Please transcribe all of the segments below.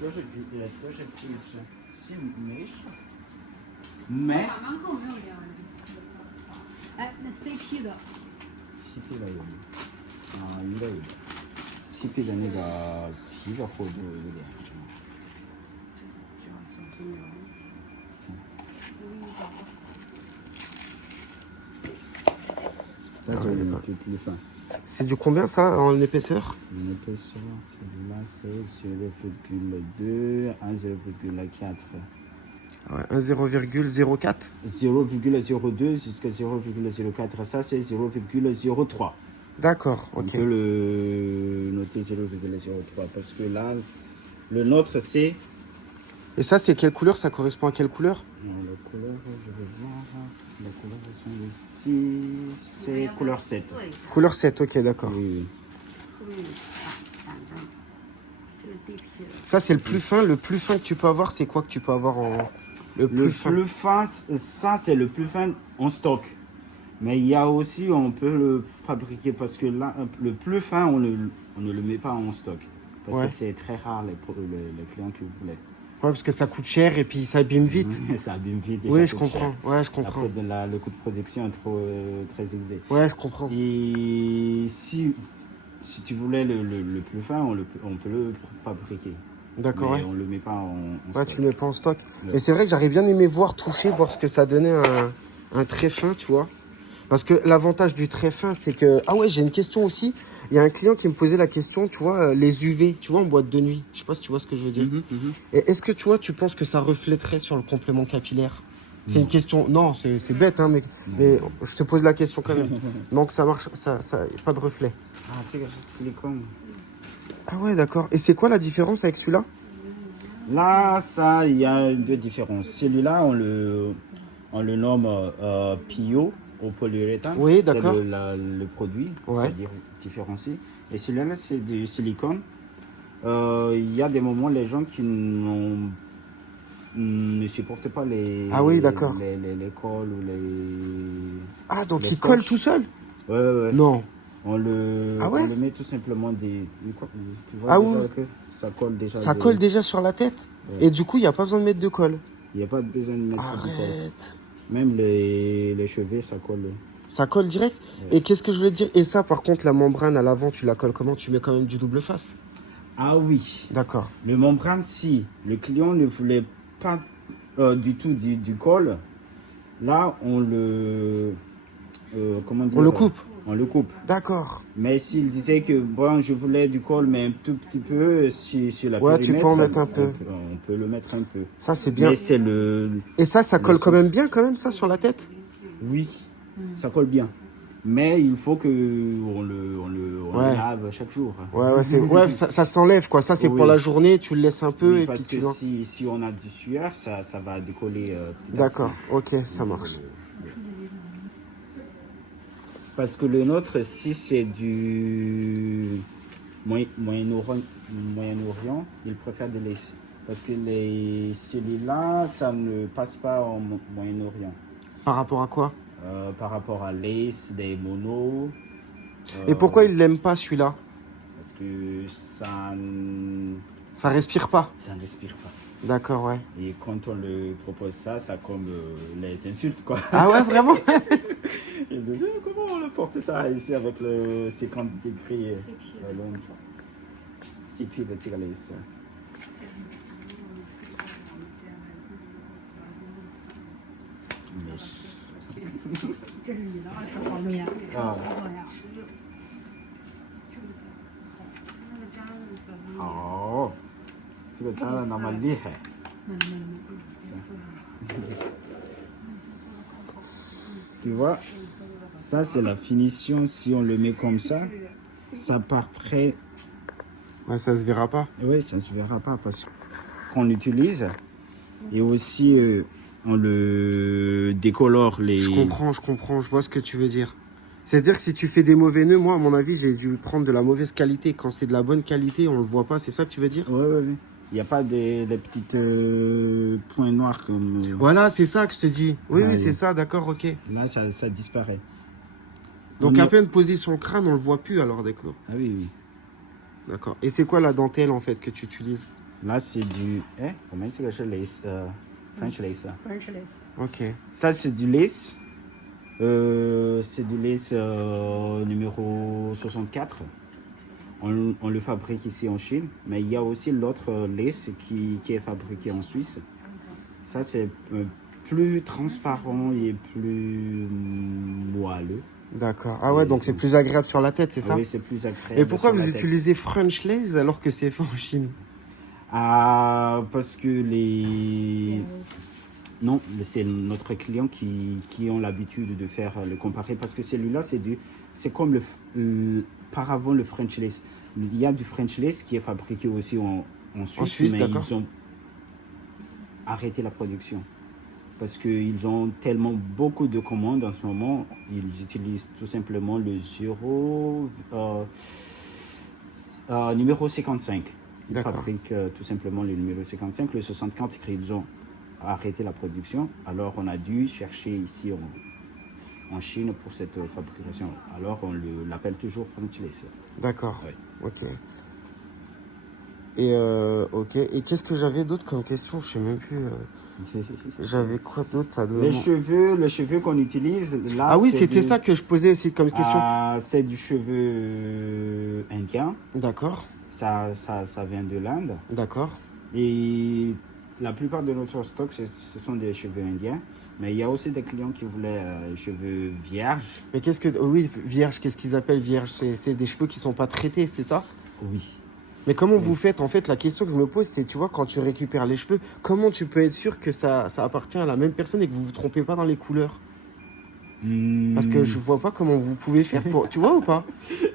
都是filtre新没事，没。哎，那 CP 的 CP 的有啊，应该有。CP 的那个皮的厚度有点。Ça, c'est le plus fin. C'est du combien ça en épaisseur? L'épaisseur, celui-là, c'est 0,2 à 0,4. Ouais, 1,0,04. 0,02 jusqu'à 0,04. Ça, c'est 0,03. D'accord, ok. On peut le noter 0,03 parce que là, le nôtre, c'est... Et ça, c'est quelle couleur? Ça correspond à quelle couleur? La couleur, je vais voir. Les couleurs sont ici. C'est couleur 7. Couleur 7, ok, d'accord. Oui, oui. Ça, c'est le plus fin. Le plus fin que tu peux avoir, c'est quoi que tu peux avoir en... Le plus fin, ça, c'est le plus fin en stock. Mais il y a aussi, on peut le fabriquer parce que là, le plus fin, on ne le met pas en stock. Parce que c'est très rare les clients que vous voulez. Ouais, parce que ça coûte cher et puis ça abîme vite. Ça abîme vite. Oui, je comprends. Ouais, je comprends. Après, le coût de production est très élevé. Ouais, je comprends. Et si tu voulais le plus fin, on peut le fabriquer. D'accord, ouais. On ne le met pas en ouais, stock. tu le mets pas en stock. Ouais. Et c'est vrai que j'aurais bien aimé toucher, voir ce que ça donnait un très fin, tu vois. Parce que l'avantage du très fin, c'est que... Ah ouais, j'ai une question aussi. Il y a un client qui me posait la question, tu vois, les UV, tu vois, en boîte de nuit. Je sais pas si tu vois ce que je veux dire. Et est-ce que, tu vois, tu penses que ça reflèterait sur le complément capillaire? C'est une question... Non, c'est bête, hein, mais je te pose la question quand même. Donc ça marche, ça pas de reflet. Ah, tu sais, c'est silicone. Ah ouais, d'accord. Et c'est quoi la différence avec celui-là? Là, ça, il y a deux différences. Celui-là, on le nomme Pio au polyuréthane. Oui, d'accord. C'est le produit, ouais. c'est-à-dire différencié. Et celui-là, c'est du silicone. Il y a des moments, les gens qui ne supportent pas les... Ah oui, d'accord. Les cols ou les... Ah, donc les il colle tout seul? Ouais. Non. On le met tout simplement tu vois déjà que ça colle déjà. Ça colle déjà sur la tête? Ouais. Et du coup, il n'y a pas besoin de mettre de colle? Il n'y a pas besoin de mettre de colle. Même les cheveux, ça colle. Ça colle direct? Ouais. Et qu'est-ce que je voulais te dire? Et ça, par contre, la membrane à l'avant, tu la colles comment? Tu mets quand même du double face? Ah oui. D'accord. Le membrane, si le client ne voulait pas du tout du col, là, on le... comment dire? On le coupe? On le coupe. D'accord. Mais s'il disait que bon, je voulais du col, mais un tout petit peu sur la périmètre, tu peux en mettre un peu. On peut le mettre un peu. Ça, c'est bien. Mais c'est le... Et ça colle quand même bien, ça, sur la tête? Oui, ça colle bien. Mais il faut que on le lave chaque jour. Ouais, ça s'enlève, quoi. Ça, c'est pour la journée, tu le laisses un peu. Oui, et parce puis que si on a du sueur, ça va décoller petit à petit. D'accord, ok, ça marche. Parce que le nôtre, si c'est du Moyen-Orient, il préfère de laisser. Parce que celui-là, ça ne passe pas au Moyen-Orient. Par rapport à quoi? Par rapport à l'ace, des monos. Et pourquoi il l'aime pas, celui-là? Parce que ça... Ça respire pas? Ça ne respire pas. D'accord, ouais. Et quand on le propose ça comme les insultes, quoi. Ah ouais, vraiment? Il dit, comment on le porte ça ici avec le 50 degrés CP de Tigalaïs. Oh, 这个粘的那么厉害。Tu vois, ça c'est la finition. Si on le met comme ça part très... Ouais, ça se verra pas. Oui, ça se verra pas parce qu'on l'utilise. Et aussi, on le décolore les... Je comprends, je vois ce que tu veux dire. C'est-à-dire que si tu fais des mauvais nœuds, moi, à mon avis, j'ai dû prendre de la mauvaise qualité. Quand c'est de la bonne qualité, on le voit pas, c'est ça que tu veux dire? Oui. Il n'y a pas les petites points noirs comme... Voilà, c'est ça que je te dis. Oui, c'est ça, d'accord, ok. Là, ça disparaît. Donc à peine posé sur le crâne, on le voit plus alors, d'accord. Ah oui. D'accord. Et c'est quoi la dentelle en fait que tu utilises? Là, c'est du. Comment c'est que je lace? French lace. French lace. Ok. Ça, c'est du lace. C'est du lace numéro 64. On le fabrique ici en Chine. Mais il y a aussi l'autre lace qui est fabriqué en Suisse. Ça, c'est plus transparent et plus moelleux. D'accord. Ah ouais, donc c'est plus agréable sur la tête, c'est ça? Oui, c'est plus agréable. Et pourquoi sur vous la tête. utilisez French lace alors que c'est fait en Chine? Ah, parce que les. Non, c'est notre client qui ont l'habitude de faire le comparer parce que celui-là, c'est comme par avant le French lace. Il y a du French lace qui est fabriqué aussi en Suisse, mais d'accord. ils ont arrêté la production parce qu'ils ont tellement beaucoup de commandes en ce moment. Ils utilisent tout simplement le numéro 55. Ils fabriquent tout simplement le numéro 55. Le 64, ils ont arrêté la production. Alors, on a dû chercher ici en Chine pour cette fabrication. Alors, on l'appelle toujours French lace. D'accord. Oui. Ok. Et ok. Et qu'est-ce que j'avais d'autre comme question? Je sais même plus. J'avais quoi d'autre à Les cheveux qu'on utilise là. Ah oui, c'était ça que je posais aussi comme question. C'est du cheveu indien. D'accord. Ça vient de l'Inde. D'accord. Et la plupart de notre stock, ce sont des cheveux indiens. Mais il y a aussi des clients qui voulaient cheveux vierges. Mais qu'est-ce que... Oui, vierge, qu'est-ce qu'ils appellent vierge? C'est des cheveux qui sont pas traités, c'est ça? Oui. Mais comment vous faites? En fait, la question que je me pose, c'est, tu vois, quand tu récupères les cheveux, comment tu peux être sûr que ça appartient à la même personne et que vous vous trompez pas dans les couleurs? Parce que je vois pas comment vous pouvez faire pour... Tu vois ou pas?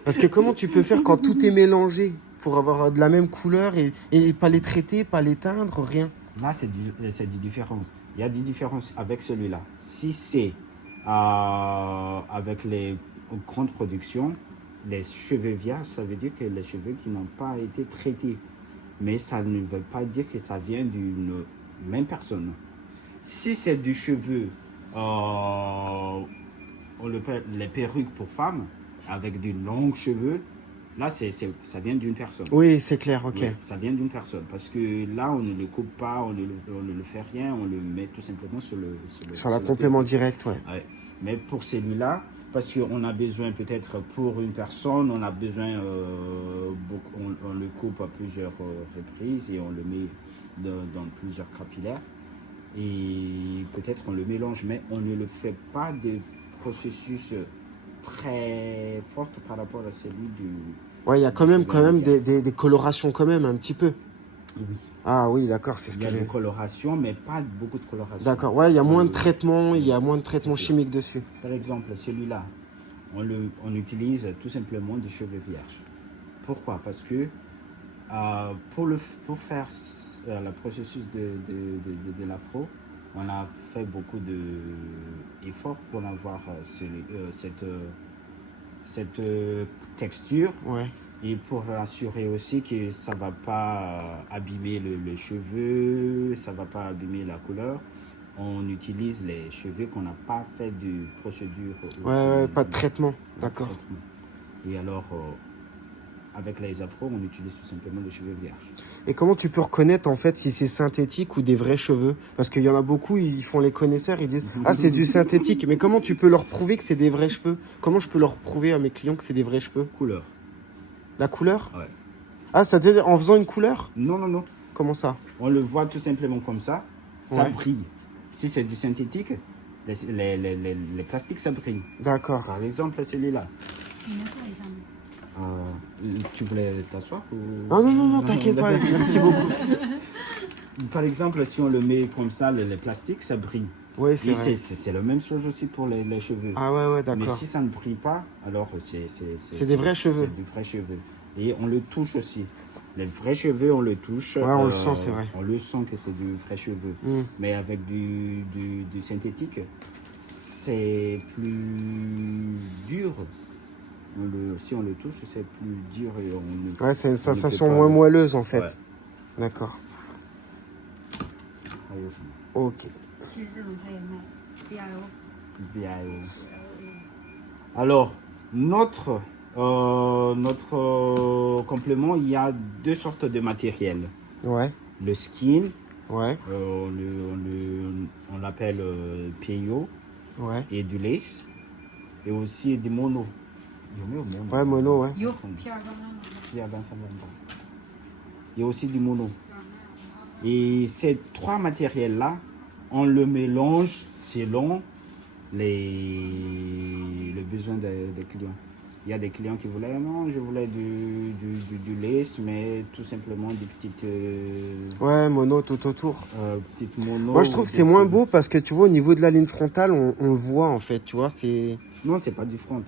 Parce que comment tu peux faire quand tout est mélangé pour avoir de la même couleur et pas les traiter, pas les teindre, rien? Là, c'est du différent. Il y a des différences avec celui-là. Si c'est avec les grandes productions, les cheveux vierges, ça veut dire que les cheveux qui n'ont pas été traités. Mais ça ne veut pas dire que ça vient d'une même personne. Si c'est du cheveu, on le appelle les perruques pour femmes, avec de longs cheveux, là, ça vient d'une personne. Oui, c'est clair, ok. Oui, ça vient d'une personne. Parce que là, on ne le coupe pas, on ne le fait rien, on le met tout simplement sur la complément direct, ouais. Ouais. Mais pour celui-là, parce qu'on a besoin peut-être pour une personne, on a besoin, on le coupe à plusieurs reprises et on le met dans plusieurs capillaires. Et peut-être on le mélange, mais on ne le fait pas de processus très fort par rapport à celui du... Ouais, il y a quand même des colorations quand même, un petit peu. Oui. Ah oui, d'accord, c'est ce que Il y a des colorations, mais pas beaucoup de colorations. D'accord, ouais, il y a moins de traitements, il y a moins de traitements chimiques dessus. Par exemple, celui-là, on utilise tout simplement des cheveux vierges. Pourquoi? Parce que pour faire le processus de l'afro, on a fait beaucoup d'efforts pour avoir cette texture. Ouais. Et pour assurer aussi que ça ne va pas abîmer le cheveu, ça ne va pas abîmer la couleur, on utilise les cheveux qu'on n'a pas fait de procédure. Ouais, pas de traitement, d'accord. Et alors, avec les afros, on utilise tout simplement les cheveux vierges. Et comment tu peux reconnaître en fait si c'est synthétique ou des vrais cheveux? Parce qu'il y en a beaucoup, ils font les connaisseurs, ils disent « Ah, c'est du synthétique ». Mais comment tu peux leur prouver que c'est des vrais cheveux? Comment je peux leur prouver à mes clients que c'est des vrais cheveux? Couleur. La couleur? Ouais. Ah, ça veut dire en faisant une couleur? Non, non, non. Comment ça? On le voit tout simplement comme ça. Ça Ouais. brille. Si c'est du synthétique, les plastiques, ça brille. D'accord. Par exemple, celui-là. Tu voulais t'asseoir ou... Ah non, t'inquiète pas, merci beaucoup. Par exemple, si on le met comme ça, les plastiques, ça brille. Oui, c'est vrai. C'est la même chose aussi pour les cheveux. Ah ouais, Mais d'accord. si ça ne brille pas, alors C'est des vrais cheveux. C'est du vrai cheveux. Et on le touche aussi. Les vrais cheveux, on le touche. Ouais, on le sent, c'est vrai. On le sent que c'est du vrai cheveux. Mais avec du synthétique, c'est plus dur. Si on le touche, c'est plus dur. Et ouais, c'est une sensation moins moelleuse en fait. Ouais. D'accord. Ok. Alors, notre Notre complément, il y a deux sortes de matériel. Ouais, Le skin, ouais, on l'appelle PIO, ouais. et du lace, et aussi des monos. Ouais, mono, ouais. 有 P2刚刚买的， Il y a aussi du mono. Et ces trois matériels-là, on le mélange selon les besoins des clients. Il y a des clients qui voulaient, non, je voulais du lace, mais tout simplement des petites, Ouais, mono tout autour. petites monos. Moi, je trouve que c'est moins beau parce que tu vois, au niveau de la ligne frontale, on le voit en fait, tu vois. C'est Non, c'est pas du front.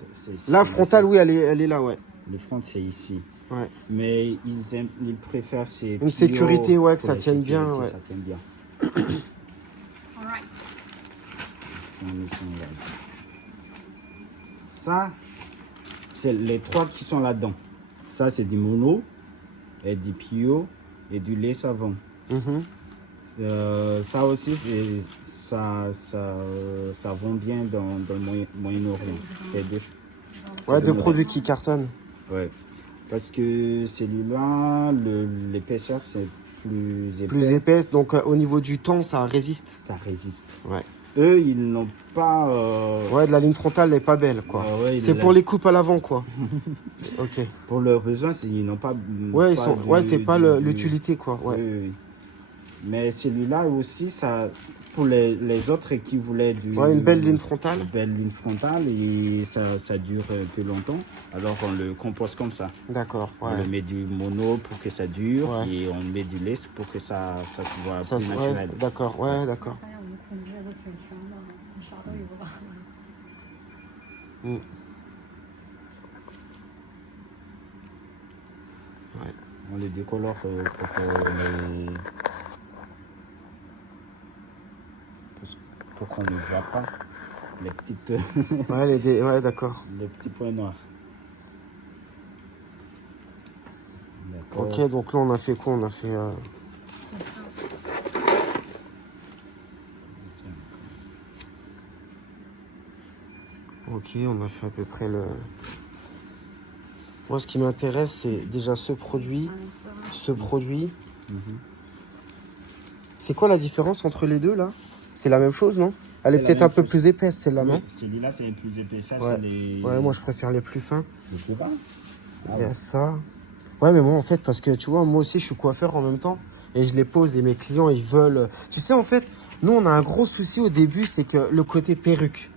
la frontale, oui, elle est là, ouais. Le front, c'est ici. Ouais. Mais ils préfèrent ces Une sécurité, ouais, que pour ça la tienne bien, sécurité, ouais. Ça tienne bien. Alright. Ça, c'est les trois qui sont là-dedans. Ça, c'est du mono, et du pio et du lait savon. Mhm. Ça aussi, ça vend bien dans le Moyen-Orient. C'est Ouais, deux deux modèles. produits qui cartonnent. Ouais. Parce que celui-là, l'épaisseur, c'est plus épais. Plus épaisse, donc au niveau du temps, ça résiste. Ça résiste. Ouais. Eux, ils n'ont pas... Ouais, de la ligne frontale n'est pas belle, quoi. ouais, C'est pour les coupes à l'avant, quoi. Ok. Pour leurs besoins, ils n'ont pas... Ouais, ils pas sont... du- ouais, c'est pas du- l'utilité, quoi. Ouais. Oui, oui. Mais celui-là aussi, ça, pour les autres qui voulaient Ouais, une belle ligne frontale. Une belle ligne frontale et ça dure plus longtemps. Alors on le compose comme ça. D'accord, On le ouais. met du mono pour que ça dure Ouais. et on met du lace pour que ça se voit Ça, plus ouais, naturel. d'accord, ouais, d'accord. 发现我们控制都挺强的，啥都有吧。 Mm. Ouais. On les décolore pour qu'on ne voit pas les petites Ouais, ouais, d'accord. les petits points noirs. D'accord. Ok, donc là, on a fait quoi? On a fait... Ok, on a fait à peu près le... Moi, ce qui m'intéresse, c'est déjà ce produit, ce produit. Mhm. C'est quoi la différence entre les deux, là? C'est la même chose, non? Elle C'est est la peut-être même un peu chose. plus épaisse, celle-là, Oui, non? celui-là, c'est un plus épais. Ça, Ouais. c'est les... Ouais, moi, je préfère les plus fins. Les plus bas. Ah Il y ouais. a ça. Ouais, mais moi, en fait, parce que, tu vois, moi aussi, je suis coiffeur en même temps. Et je les pose et mes clients, ils veulent... Tu sais, en fait, nous, on a un gros souci au début, c'est que le côté perruque.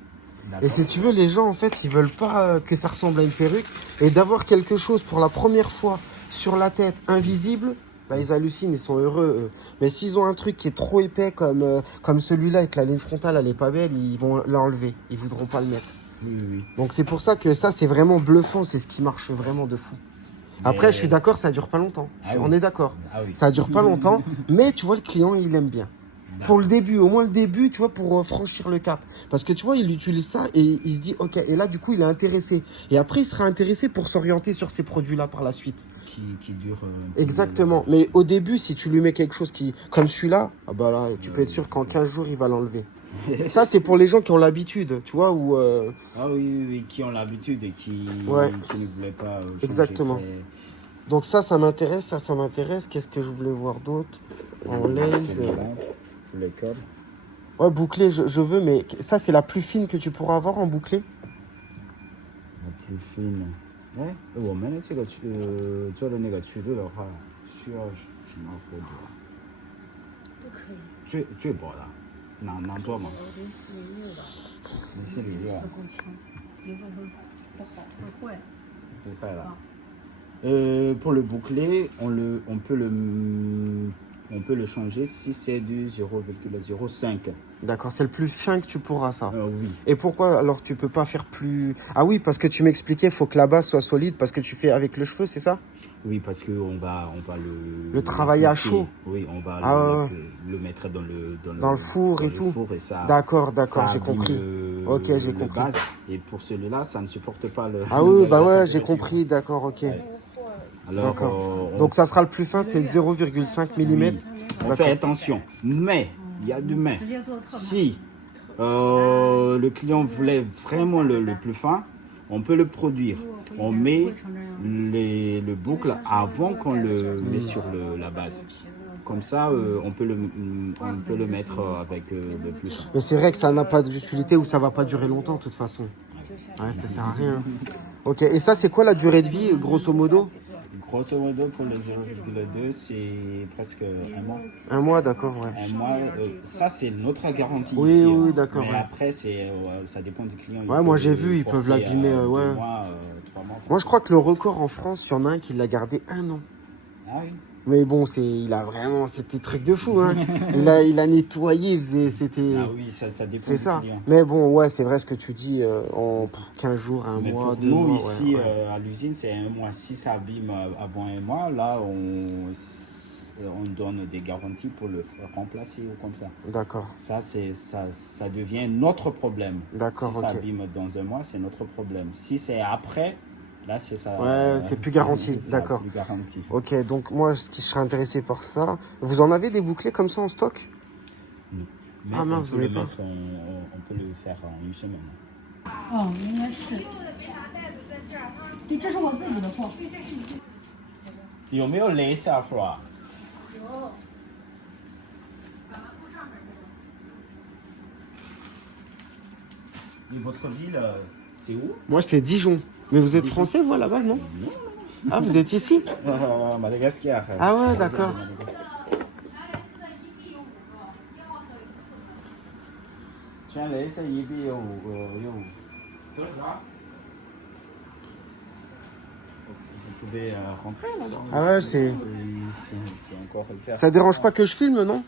Et D'accord. si tu veux, les gens, en fait, ils veulent pas que ça ressemble à une perruque. Et d'avoir quelque chose pour la première fois sur la tête, invisible, bah, ils hallucinent, ils sont heureux. Eux. Mais s'ils ont un truc qui est trop épais comme celui-là et que la ligne frontale, elle est pas belle, ils vont l'enlever. Ils voudront pas le mettre. Oui, oui, oui. Donc c'est pour ça que ça, c'est vraiment bluffant. C'est ce qui marche vraiment de fou. Après, Mais je suis d'accord, ça dure pas longtemps. Ah oui. On est d'accord. Ah oui. Ça dure pas longtemps. Mais tu vois, le client, il aime bien. Pour le début, au moins le début, tu vois, pour franchir le cap. Parce que tu vois, il utilise ça et il se dit, ok, et là, du coup, il est intéressé. Et après, il sera intéressé pour s'orienter sur ces produits-là par la suite. Qui dure... un peu. Exactement. Mais au début, si tu lui mets quelque chose qui, comme celui-là, ah bah là, tu peux être sûr qu'en 15 jours, il va l'enlever. Ça, c'est pour les gens qui ont l'habitude, tu vois, ou Ah oui, oui, oui, qui ont l'habitude et qui ne voulaient pas changer. Exactement. Très- Donc ça m'intéresse, ça m'intéresse. Qu'est-ce que je voulais voir d'autre? En lace. Celui-là, pour le col. Ouais, bouclé, je veux, mais ça, c'est la plus fine que tu pourras avoir en bouclé. La plus fine. Ouais. 我们的这个做的那个曲度的话，需要什么厚度啊？都可以，最薄的，能做吗？我这是6的，你是里六啊不？够强，有的会不好，会坏。不坏了啊。Pour le boucler, on peut le changer si c'est du 0,05. D'accord, c'est le plus fin que tu pourras, ça. Oui. Et pourquoi alors tu peux pas faire plus... Ah oui, parce que tu m'expliquais, il faut que la base soit solide parce que tu fais avec le cheveu, c'est ça? Oui, parce qu'on va Le travailler à boucler. chaud. Oui, on va Ah, le mettre dans Dans le four et tout. four et ça, D'accord, ça j'ai abîme compris. Ok, j'ai le compris. base. Et pour celui-là, ça ne supporte pas le... Ah oui, bah la ouais, j'ai température. compris, d'accord, ok. Alors, D'accord. Donc ça sera le plus fin, c'est le 0,5 mm. on fait attention. Mais, il y a du mais. 直接做特码。 Si le client voulait vraiment le plus fin, on peut le produire. 如果不一 On 点 met 会成这样。 le boucle avant qu'on le met sur la base. Comme ça, on peut le mettre avec le plus. Mais c'est vrai que ça n'a pas d'utilité ou ça va pas durer longtemps de toute façon. Ouais, ça sert à rien. Ok, et ça c'est quoi la durée de vie grosso modo? Grosso modo, pour le 0,2, c'est presque un mois. Un mois, d'accord, ouais. Un mois, ça c'est notre garantie Oui, ici. oui, hein. d'accord, Mais ouais. après, ça dépend du client. Ouais, moi, j'ai vu, ils peuvent l'abîmer, ouais. 2 mois, 3 mois. Moi je crois que le record en France, il y en a un qui l'a gardé 1 an. Ah oui. Mais bon, il a vraiment, c'était truc de fou, hein. il a nettoyé, c'était... Ah oui, ça dépend C'est du ça. client. Mais bon, ouais, c'est vrai ce que tu dis, en 15 jours, un Mais mois, pour 2 nous, mois. ici, ouais, ouais. à l'usine, c'est un mois. Si ça abîme avant un mois, là, on donne des garanties pour le remplacer ou comme ça. D'accord, Ça devient notre problème. D'accord, Si ça ok. abîme dans un mois, c'est notre problème. Si c'est après, là, c'est ça. Ouais, c'est plus garanti, c'est d'accord. plus garanti. Ok, donc moi, ce qui serait intéressé par ça, vous en avez des bouclés comme ça en stock? Mais Ah, mince, on vous peut avez le pas. mettre, on peut le faire en une semaine. 哦，应该是。对，这是我自己的货。有没有雷下服啊？ Et votre ville, c'est où? Moi, c'est Dijon. Mais vous êtes français, vous, là-bas, non? Non. Ah, vous êtes ici? Madagascar. Ah ouais, d'accord. Vous pouvez rentrer là-dedans. Ah ouais, c'est... C'est encore hyper. Ça dérange pas que je filme, non?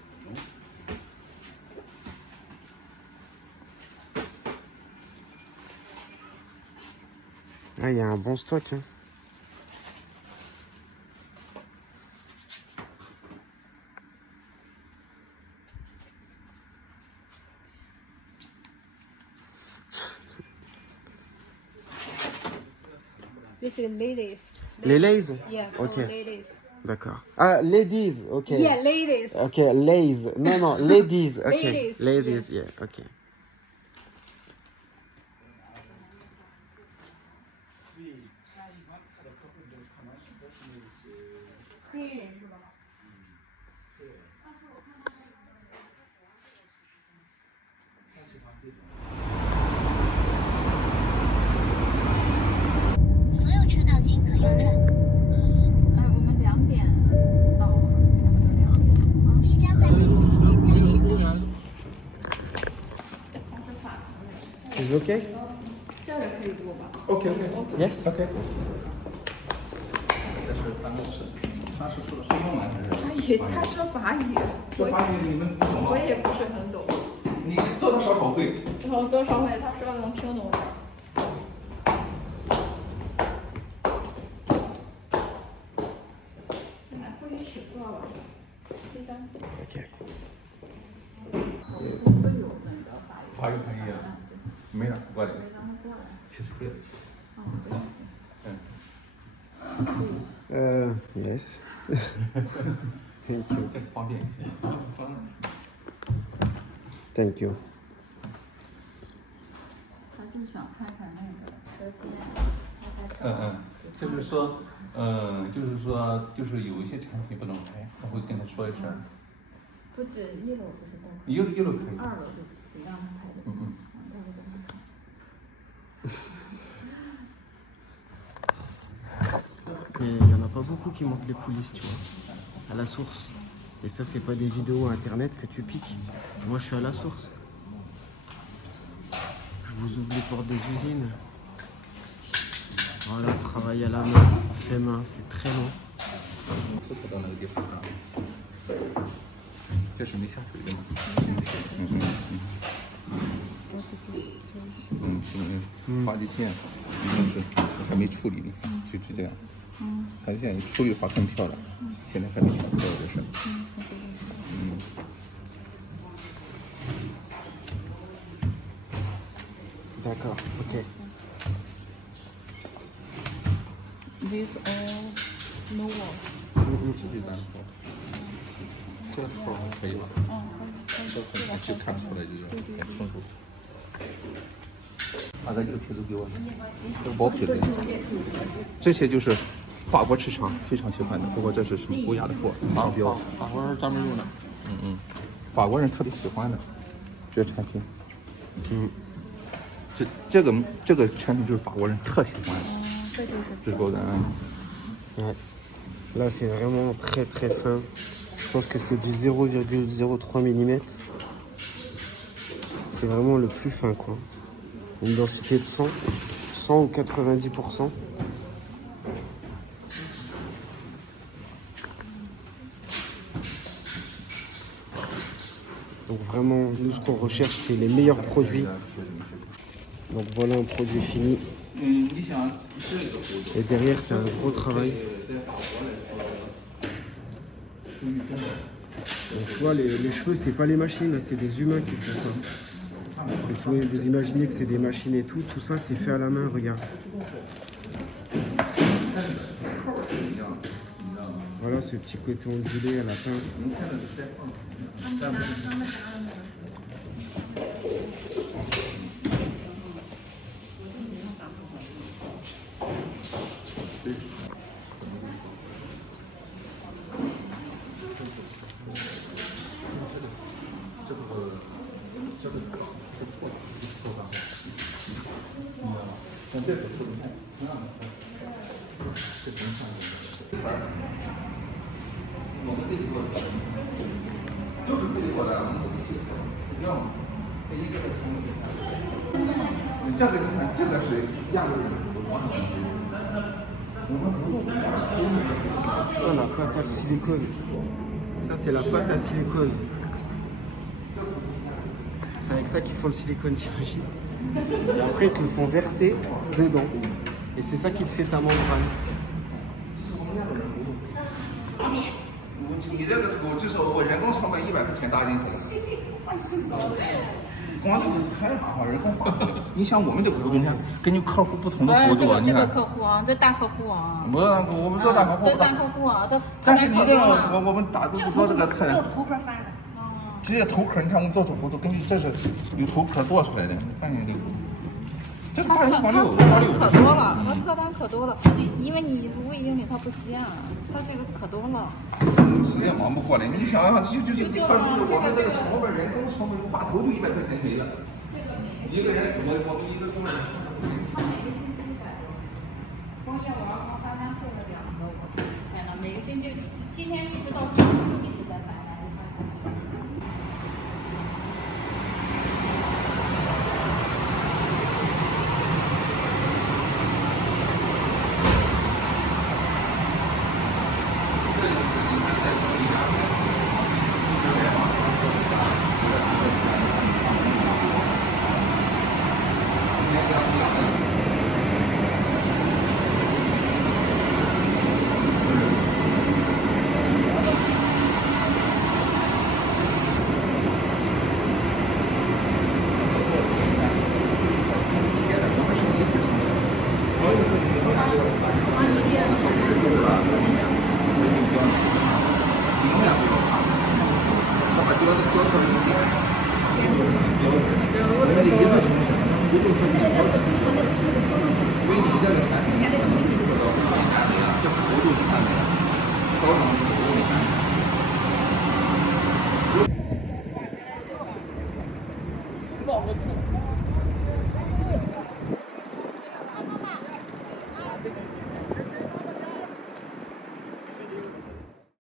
Ah, il y a un bon stock, hein. This is ladies. Les Lays? Yeah, Ok. ladies. D'accord. Ah, ladies, ok. Yeah, ladies. Ok, Lays. Non, non, ladies. Ok. Ladies, Ladies, yeah, ok. Is it okay? Yes. Okay. 他说法语，我也不是很懂，你多多少少会。然后多少会，他说能听懂点儿。来会议室坐吧，西单。 Okay. 法语可以啊，没了，过来。其实可以。Yes. Thank you. 更方便一些。 Thank you. 他就想看看那个车间。就是说，就是有一些产品不能开，我会跟他说一声。不止1楼不是都可以， 一楼可以。 2楼就不让他开就行。到时候给他开。 Mais il n'y en a pas beaucoup qui montent les coulisses, tu vois, à la source. Et ça, c'est pas des vidéos internet que tu piques. Moi, je suis à la source. Je vous ouvre les portes des usines. Voilà, travail à la main, fait main, c'est très long. 到那个地方啊，这是没下水的吗？发际线一定是还没处理，就这样。发际线一处理的话更漂亮。现在还没想到这事。D'accord, ok. This all no wall。 这就单口，这口可以了，这口就看出来这种很顺手。把这个皮都给我，这个薄皮的，这些就是法国市场非常喜欢的。不过这是什么欧亚的货，商标。法国人专门用的。法国人特别喜欢的这个产品。这个产品就是法国人特喜欢的。这就是这个的。Ouais. Là, c'est vraiment très très fin. Je pense que c'est du 0,03 mm. C'est vraiment le plus fin, quoi. Une densité de 100 ou 90%. Donc vraiment, nous, ce qu'on recherche, c'est les meilleurs produits. Donc voilà un produit fini. Et derrière, tu as un gros travail. Donc, tu vois, les cheveux, c'est pas les machines, c'est des humains qui font ça. Vous pouvez vous imaginer que c'est des machines et tout. Tout ça, c'est fait à la main, regarde. Voilà ce petit côté ondulé à la pince. Putain, la pâte à silicone. Ça, c'est la pâte à silicone. C'est avec ça qu'ils font le silicone, t'imagines? Et après, ils te le font verser dedans. Et c'est ça qui te fait ta membrane. 你这个图就是我人工成本100块钱搭进去的，光这个太麻烦，人工花。你像我们这个图，你看根据客户不同的幅度，你看。这个客户啊，这大客户啊。不，我们做大客户。这大客户啊，这。但是你这个我们打做这个客人。就是头壳发的。直接头壳，你看我们做主幅度，根据这是有头壳做出来的，你看见这个。这个大人光溜，光溜。可多了，它特单可多了，因为你卢伟经理他不见，他这个可多了。时间忙不过来，你想想，就我们这个成本，人工成本挂头就100块钱没了，一个人我们一个工人。光业务光单单会了2个，我天呐，每个星期今天一直到下午一直在搬来。报个图。